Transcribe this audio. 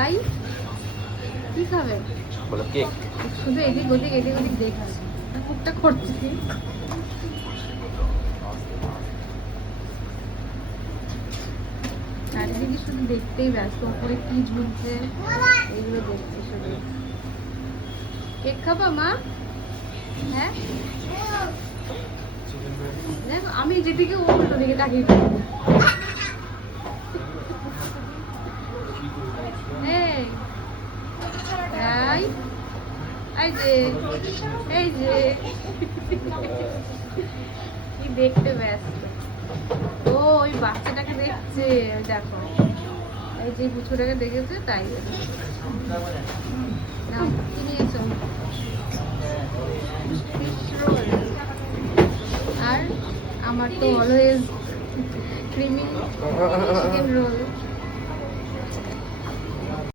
ভাই কি খাবে? বলো কেক। শুধু এদিক ওদিক দেখছি, মুখটা করছি। চারিদিকে শুধু দেখতেই ব্যস্ত, উপরে কি ঝুলছে এগুলো দেখছি শুধু। কেক খাবা মা? হ্যাঁ দেখো আমি যেদিকে উল্টো দিকে তাকিয়ে থাকি। এই যে কি দেখতে ব্যস্ত ও, ওই বাচ্চাটাকে দেখছে। দেখো এই যে পুচকুটাকে দেখেছে তাই। নাও কি নিয়েছো? Fish role. আর আমার তো অলওয়েজ ক্রিমি চিকেন রোল।